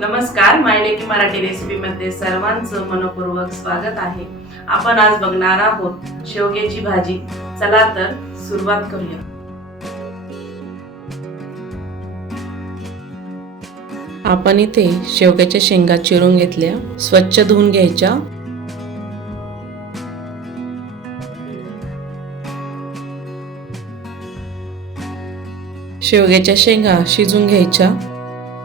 नमस्कार मायलेकी मराठी रेसिपी मध्ये सर्वांचं मनपूर्वक स्वागत आहे. आपण आज बघणार आहोत शेवग्याची भाजी. चला तर सुरुवात करूया. आपण इथे शेवग्याच्या शेंगा चिरून घेतल्या. स्वच्छ धुवून घ्यायच्या. शेवग्याच्या शेंगा शिजून घ्यायच्या.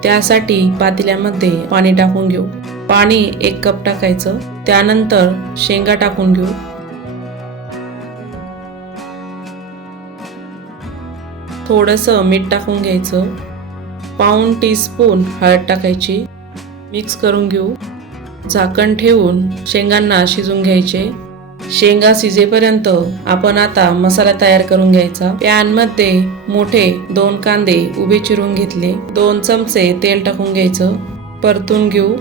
त्यासाठी पातेल्यामध्ये पाणी टाकून घेऊ. पाणी एक कप टाकायचं. त्यानंतर शेंगा टाकून घेऊ. थोडंसं मीठ टाकून घ्यायचं. पाऊन टीस्पून हळद टाकायची. मिक्स करून घेऊ. झाकण ठेवून शेंगांना शिजून घ्यायचे. शेंगा शिजेपर्यंत आपण आता मसाला तयार करून घ्यायचा. पॅनमध्ये मोठे दोन कांदे उभे चिरून घेतले. दोन चमचे तेल टाकून घ्यायचं. परतून घेऊ.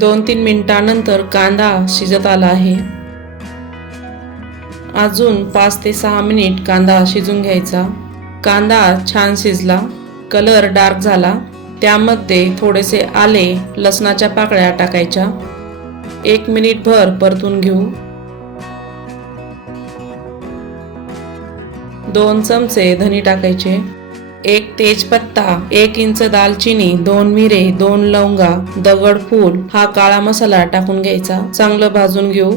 दोन तीन मिनिटानंतर कांदा शिजत आला आहे. अजून पाच ते सहा मिनिट कांदा शिजून घ्यायचा. कांदा छान शिजला कलर डार्क झाला त्यामध्ये थोडेसे आले लसणाच्या पाकळ्या टाकायच्या. एक मिनिट भर परतून घेऊ. दोन चमचे धनी टाकायचे. एक तेजपत्ता एक इंच दालचिनी दोन मिरे दोन लवंगा दगड फूल हा काळा मसाला टाकून घ्यायचा. चांगलं भाजून घेऊ.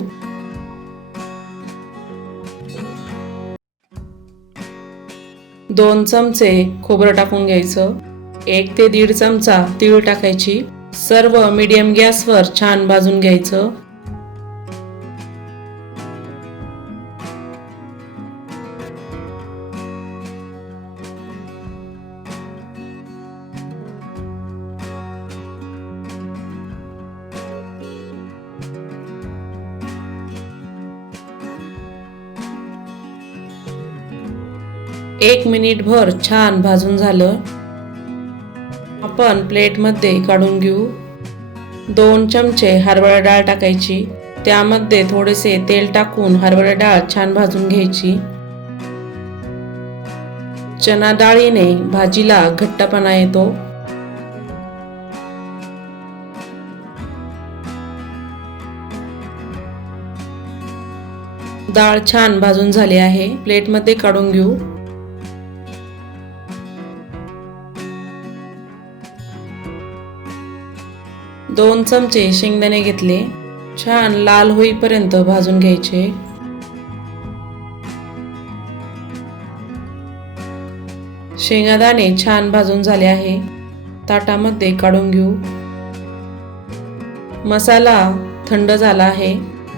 दोन चमचे खोबरं टाकून घ्यायचं. एक ते दीड चमचा तीळ टाकायची. सर्व मीडियम गॅसवर छान भाजून घ्यायचं. एक मिनिट भर छान भाजून झालं. आपण प्लेटमध्ये काढून घेऊ. दोन चमचे हरभरा डाळ टाकायची. त्यामध्ये थोडेसे तेल टाकून हरभरा डाळ छान भाजून घ्यायची. चना डाळीने भाजीला घट्टपणा येतो. डाळ छान भाजून झाली आहे. प्लेटमध्ये काढून घेऊ. दोन चमचे शेंगदाणे घेतले. छान लाल होईपर्यंत भाजून घ्यायचे. शेंगादाणे छान भाजून झाले आहे. ताटामध्ये काढून घेऊ. मसाला थंड झाला आहे.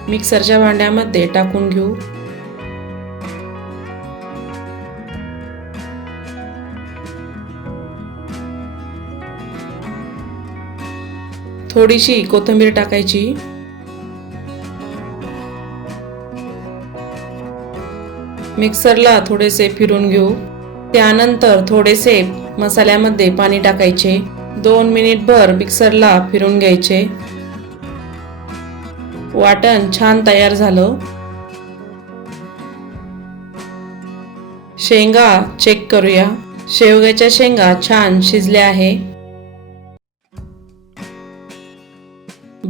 मिक्सरच्या भांड्यामध्ये टाकून घेऊ. थोडीशी कोथिंबीर टाकायची. मिक्सरला थोडेसे फिरून घेऊ. त्यानंतर थोडेसे मसाल्यामध्ये पाणी टाकायचे. दोन मिनिटभर मिक्सरला फिरून घ्यायचे. वाटण छान तयार झालं. शेंगा चेक करूया. शेवग्याच्या शेंगा छान शिजल्या आहे.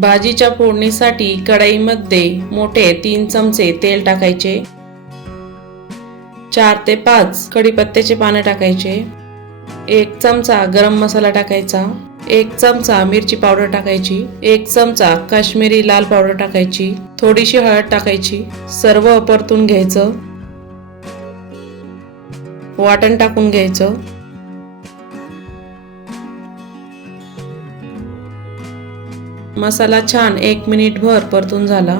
भाजीच्या फोडणीसाठी कढईमध्ये मोठे तीन चमचे तेल टाकायचे. चार ते पाच कढीपत्त्याचे पानं टाकायचे. एक चमचा गरम मसाला टाकायचा. एक चमचा मिरची पावडर टाकायची. एक चमचा काश्मीरी लाल पावडर टाकायची. थोडीशी हळद टाकायची. सर्व परतून घ्यायचं. वाटण टाकून घ्यायचं. मसाला छान एक मिनिट भर परतून झाला.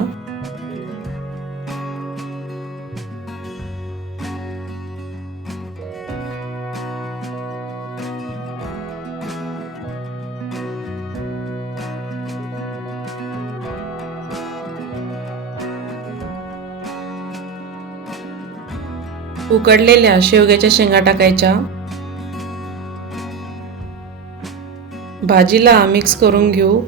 उकडलेल्या शेवग्याच्या शेंगा टाकायच्या. भाजीला मिक्स करून घेऊ.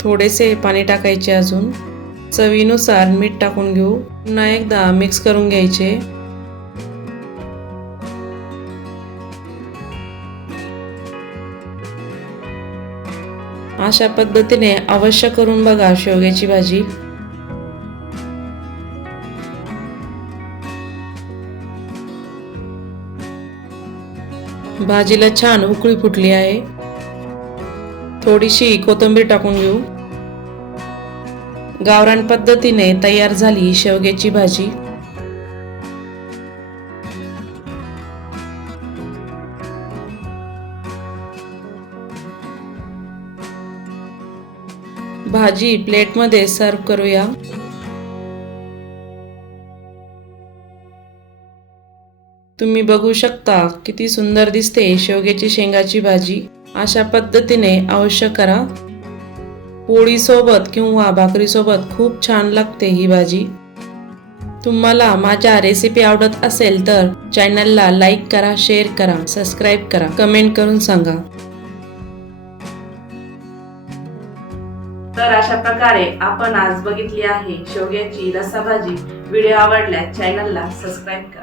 थोडेसे पाणी टाकायचे अजून. चवीनुसार मीठ टाकून घेऊ. पुन्हा एकदा मिक्स करून घ्यायचे. अशा पद्धतीने अवश्य करून बघा शेवग्याची भाजी. भाजीला छान उकळी फुटली आहे. थोडीशी कोथिंबीर टाकून घेऊ. गावरान पद्धतीने तयार झाली शेवग्याची भाजी. भाजी प्लेटमध्ये सर्व करूया. तुम्ही बघू शकता किती सुंदर दिसते शेवग्याची शेंगाची भाजी. अशा पद्धतीने अवश्य करा. पोळीसोबत किंवा भाकरीसोबत खूप छान लागते ही भाजी. तुम्हाला माझ्या रेसिपी आवडत असेल तर चॅनलला लाईक करा शेअर करा सबस्क्राईब करा कमेंट करून सांगा. तर अशा प्रकारे आपण आज बघितली आहे शेवग्याची रस्सा भाजी व्हिडिओ आवडल्यास चॅनलला सबस्क्राईब करा.